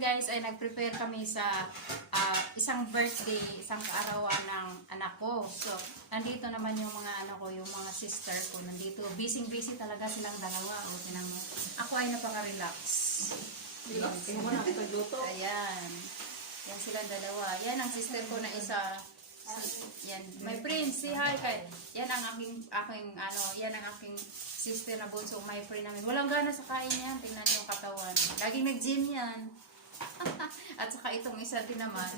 guys ay nag-prepare kami sa ah, isang birthday, isang kaarawan ng anak ko. So, nandito naman yung mga ano ko, yung mga sister ko nandito. Busy-busy talaga silang dalawa. O, tinan mo. Ako ay napaka-relax. Relax. Kaya mo na pagluto. Ayan. Yan silang dalawa. Yan ang sister ko na isa. Yan. My prince, say hi kay. Yan ang aking, aking, ano, yan ang aking sister na bunso, my friend namin. Walang gana sa kain yan. Tingnan niyo yung katawan. Laging nag-gym yan. At saka itong isa din naman.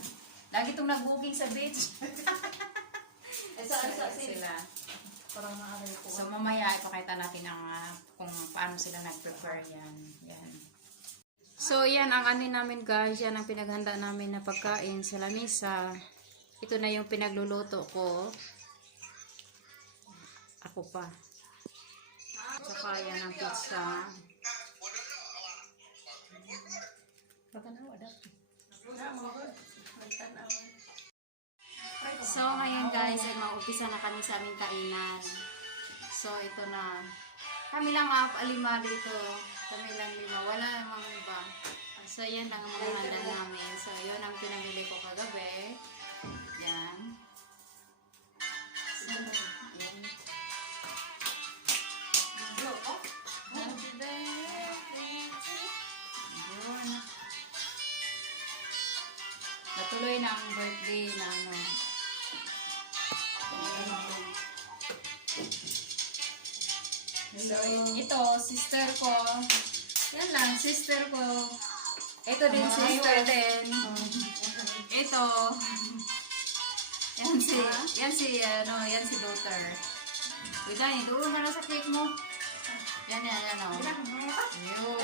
Lagi itong nag-booking sa beach. Esa, esa, sila. Parang maaari ko. So mamaya ipakita natin ang ah, kung paano sila nag-prepare yan. Yan. So yan ang ano namin guys, yan ang pinaghanda namin na pagkain sa lamisa. Ito na yung pinagluluto ko. Ako pa. Saka yan ang pizza. So ngayon guys, ay maumpisa na kami sa aming kainan. So ito na. Kami lang ah, lima dito. Kami lang lima. Wala namang iba. So yan lang ang mga handa namin. So yun ang pinamili ko kagabi. Yan. Ang birthday na ano. So, ito, sister ko. Yan lang, sister ko. Ito din, sister din. Ito. Yan si, yan si, ano, yan si daughter. Wait lang, doon na sa cake mo. Yan, yan, yan, oh. Yun.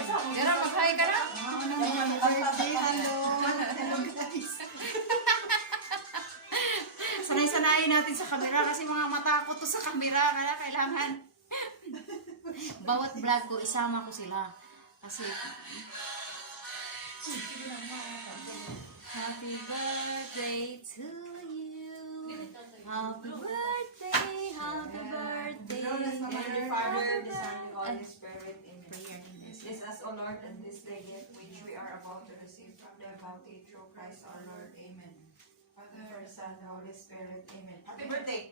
Sanay-sanayin natin sa camera kasi mga matakot to sa camera. Kaya kailangan bawat vlog ko, isama ko sila. Kasi Happy birthday to you. Happy birthday, happy birthday. the Father, the Son, and the Holy Spirit. Amen. Prayer in this. Bless us, O Lord, and this day yet which we are about to receive from thy bounty through Christ our Lord. Amen. Father, Son, and Holy Spirit. Amen. Happy birthday!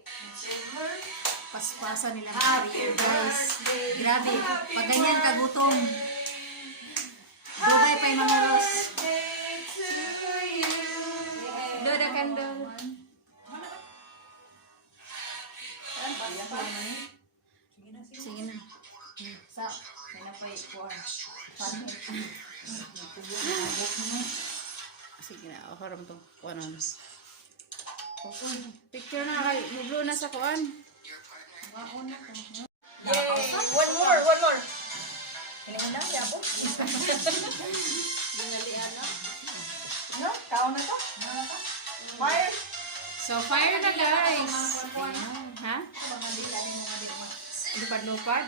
Paspasan nila Happy guys. birthday! Grabe, Happy pag ganyan kagutom. Dugay pa yung mga ros. Doda kandol. Sige na. Sa, pinapay ko ah. Sige na, ako ram to. Kuan on. Picture na kay mublo na sa kuan. One more! One more! Kailangan na, yabo. Dinalian na. No? Kao na to? Fire! So fire na guys. Ha? Lupad-lupad.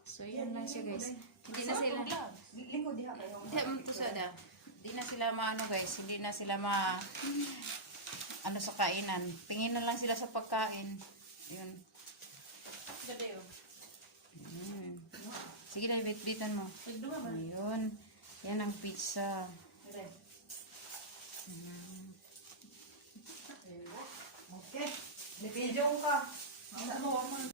So yan lang siya guys. Hindi na sila. Lingkod diha kayo. Hindi, to sada. Hindi na sila maano guys. Hindi na sila ma ano sa kainan. Tingin na lang sila sa pagkain. Yun. Gadayo. Mm. Sige na, bit-bitan mo. Ayun. Yan ang pizza. Dire. Okay. Video ka. Ano mo?